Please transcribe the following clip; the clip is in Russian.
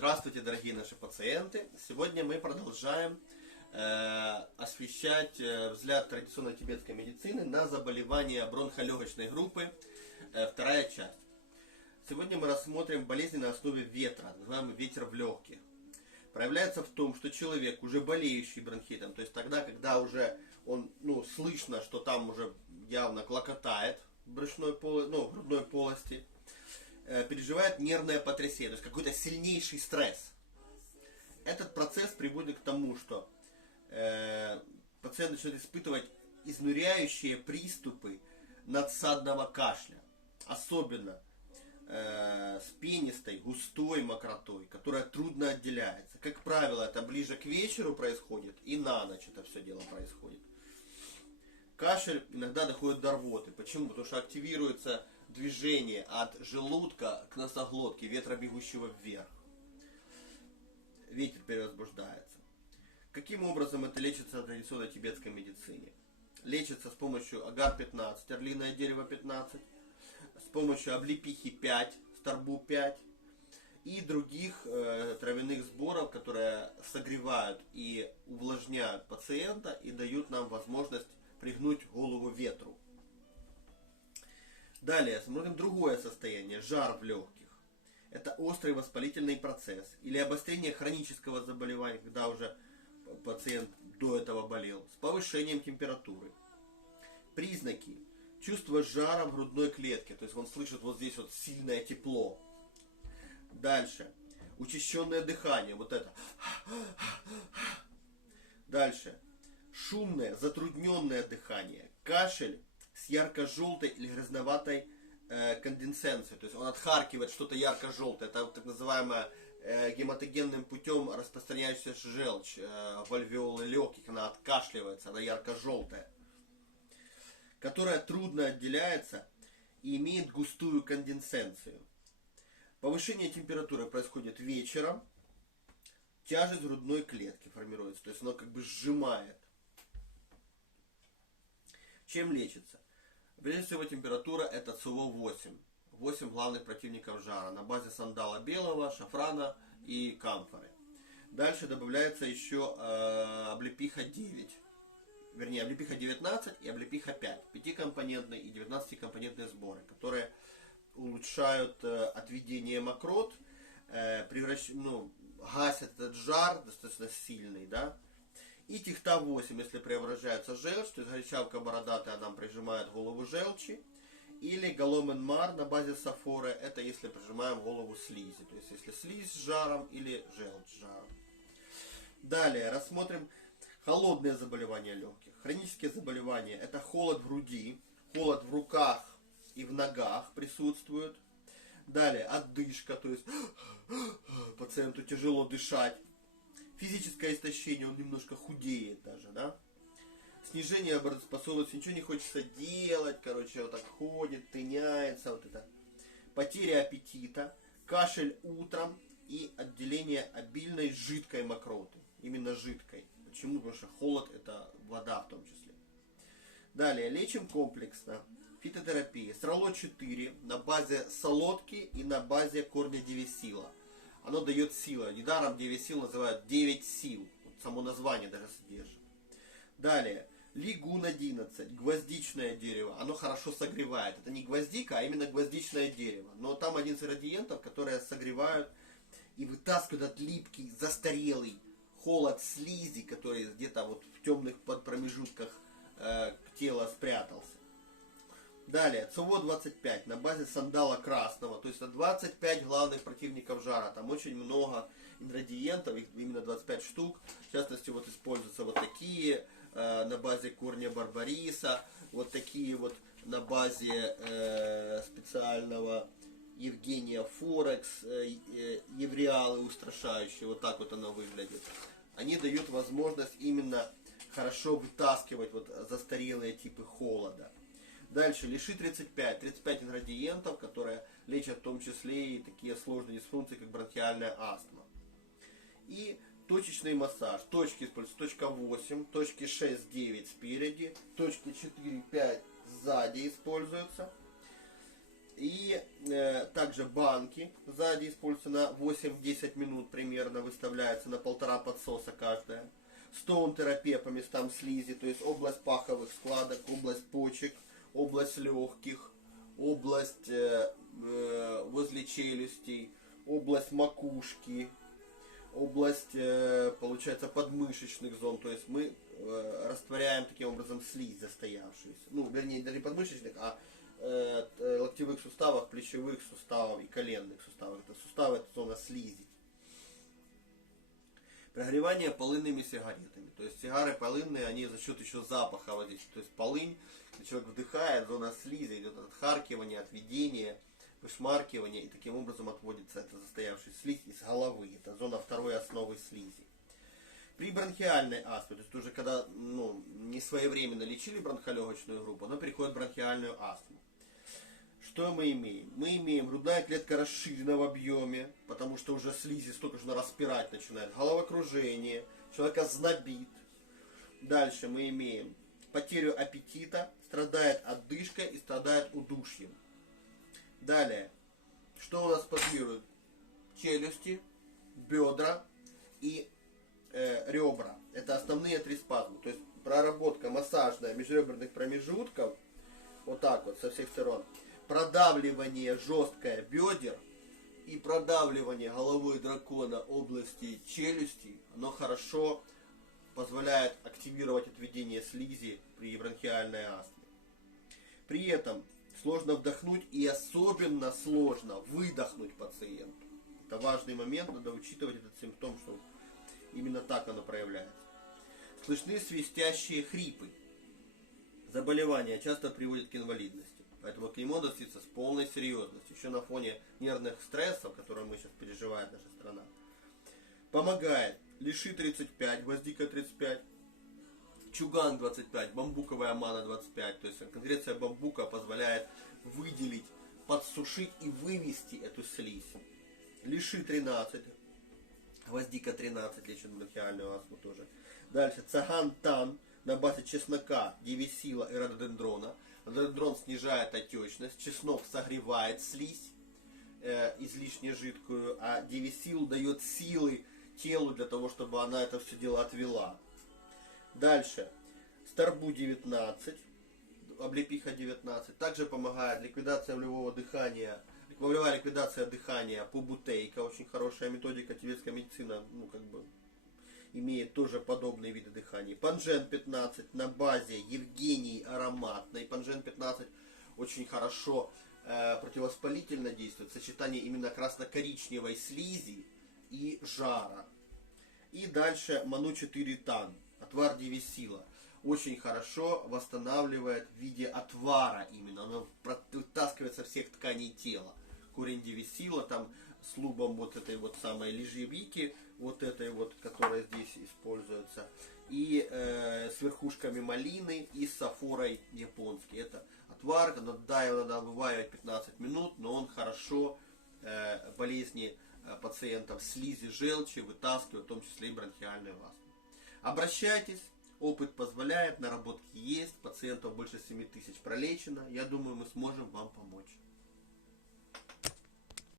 Здравствуйте, дорогие наши пациенты! Сегодня мы продолжаем освещать взгляд традиционной тибетской медицины на заболевания бронхолегочной группы, вторая часть. Сегодня мы рассмотрим болезни на основе ветра, называемый ветер в легких. Проявляется в том, что человек, уже болеющий бронхитом, то есть тогда, когда уже он, слышно, что там уже явно клокотает в грудной полости, переживает нервное потрясение, то есть какой-то сильнейший стресс. Этот процесс приводит к тому, что пациент начинает испытывать изнуряющие приступы надсадного кашля, особенно с пенистой, густой мокротой, которая трудно отделяется. Как правило, это ближе к вечеру происходит и на ночь это все дело происходит. Кашель иногда доходит до рвоты. Почему? Потому что активируется движение от желудка к носоглотке, ветра, бегущего вверх. Ветер перевозбуждается. Каким образом это лечится в традиционной тибетской медицине? Лечится с помощью агар-15, орлиное дерево 15, с помощью облепихи 5, старбу 5 и других травяных сборов, которые согревают и увлажняют пациента и дают нам возможность пригнуть голову ветру. Далее смотрим другое состояние, жар в легких. Это острый воспалительный процесс или обострение хронического заболевания, когда уже пациент до этого болел, с повышением температуры. Признаки. Чувство жара в грудной клетке, то есть он слышит вот здесь вот сильное тепло. Дальше. Учащенное дыхание, вот это. Дальше. Шумное, затрудненное дыхание. Кашель с ярко-желтой или грязноватой конденсенцией. То есть он отхаркивает что-то ярко-желтое. Это так называемая гематогенным путем распространяющаяся желчь в альвеолы легких. Она откашливается, она ярко-желтая. Которая трудно отделяется и имеет густую конденсенцию. Повышение температуры происходит вечером. Тяжесть грудной клетки формируется. То есть оно как бы сжимает. Чем лечится? Прежде всего температура это ЦО-8. 8 главных противников жара на базе сандала белого, шафрана и камфоры. Дальше добавляется еще облепиха 9. Вернее, облепиха 19 и облепиха 5. 5-компонентные и 19-компонентные сборы, которые улучшают отведение мокрот, гасят этот жар достаточно сильный, да. И тихта-8, если преображается желчь, то есть горячавка бородатая нам прижимает голову желчи. Или галомен-мар на базе сафоры, это если прижимаем голову слизи. То есть если слизь с жаром или желчь с жаром. Далее рассмотрим холодные заболевания легких. Хронические заболевания это холод в груди, холод в руках и в ногах присутствует. Далее отдышка, то есть пациенту тяжело дышать. Физическое истощение, он немножко худеет даже, да? Снижение оборотоспособности, ничего не хочется делать, вот так ходит, тыняется, вот это. Потеря аппетита, кашель утром и отделение обильной жидкой мокроты. Именно жидкой. Почему? Потому что холод это вода в том числе. Далее, лечим комплексно. Фитотерапия. Срало-4 на базе солодки и на базе корня девесила. Оно дает силу. Недаром 9 сил называют 9 сил. Вот само название даже содержит. Далее. Лигун 11. Гвоздичное дерево. Оно хорошо согревает. Это не гвоздика, а именно гвоздичное дерево. Но там один из ингредиентов, которые согревают и вытаскивают этот липкий, застарелый холод слизи, который где-то вот в темных подпромежутках тела спрятался. Далее, ЦО-25 на базе сандала красного, то есть это 25 главных противников жара, там очень много ингредиентов, их именно 25 штук, в частности вот используются вот такие на базе корня барбариса, вот такие вот на базе специального Евгения Форекс, евриалы устрашающие, вот так вот оно выглядит. Они дают возможность именно хорошо вытаскивать вот застарелые типы холода. Дальше, лиши 35. 35 ингредиентов, которые лечат в том числе и такие сложные дисфункции, как бронхиальная астма. И точечный массаж. Точки используются. Точка 8, точки 6-9 спереди, точки 4-5 сзади используются. И также банки сзади используются на 8-10 минут примерно, выставляются на 1,5 подсоса каждая. Стоун-терапия по местам слизи, то есть область паховых складок, область почек, область легких, область возле челюстей, область макушки, область, получается, подмышечных зон. То есть мы растворяем таким образом слизь застоявшуюся. Ну, вернее, даже не подмышечных, а локтевых суставах, плечевых суставов и коленных суставов. Это суставы, это зона слизи. Прогревание полынными сигаретами. То есть сигары полынные, они за счет еще запаха вот здесь. То есть полынь, когда человек вдыхает, зона слизи, идет отхаркивание, отведение, вышмаркивание, и таким образом отводится эта застоявшая слизь из головы. Это зона второй основы слизи. При бронхиальной астме, то есть уже когда не своевременно лечили бронхолегочную группу, она переходит в бронхиальную астму. Что мы имеем? Мы имеем грудная клетка расширена в объеме, потому что уже слизи столько же распирать начинает. Головокружение, человека знобит. Дальше мы имеем потерю аппетита, страдает одышкой и страдает удушьем. Далее, что у нас спазмирует? Челюсти, бедра и ребра. Это основные три спазма. То есть проработка массажная межреберных промежутков, вот так вот со всех сторон. Продавливание жесткое бедер и продавливание головой дракона области челюсти, оно хорошо позволяет активировать отведение слизи при бронхиальной астме. При этом сложно вдохнуть и особенно сложно выдохнуть пациенту. Это важный момент, надо учитывать этот симптом, что именно так оно проявляется. Слышны свистящие хрипы. Заболевание часто приводит к инвалидности. Поэтому к нему относиться с полной серьезностью. Еще на фоне нервных стрессов, которые мы сейчас переживает наша страна. Помогает лиши 35, гвоздика 35, чуган 25, бамбуковая мана 25. То есть конкреция бамбука позволяет выделить, подсушить и вывести эту слизь. Лиши 13, гвоздика 13, лечит бронхиальную астму тоже. Дальше цаган-тан на базе чеснока, девисила и рододендрона. Рододендрон снижает отечность, чеснок согревает слизь излишне жидкую, а девисил дает силы телу для того, чтобы она это все дело отвела. Дальше. Старбу 19, облепиха 19. Также помогает ликвидация волевого дыхания, волевая ликвидация дыхания по бутейка. Очень хорошая методика, тибетская медицина, имеет тоже подобные виды дыхания. Панжен 15 на базе Евгений ароматной. Панжен 15 очень хорошо противовоспалительно действует. Сочетание именно красно-коричневой слизи и жара. И дальше Ману 4 тан. Отвар девисила. Очень хорошо восстанавливает в виде отвара именно. Оно вытаскивается всех тканей тела. Корень девисила там с лубом вот этой вот самой ежевики, вот этой вот, которая здесь используется, и с верхушками малины и с сафорой японский. Это отвар, его надо вываривать 15 минут, но он хорошо болезни пациентов слизи желчи вытаскивает, в том числе и бронхиальную астму. Обращайтесь, опыт позволяет, наработки есть, пациентов больше 7000 пролечено. Я думаю, мы сможем вам помочь.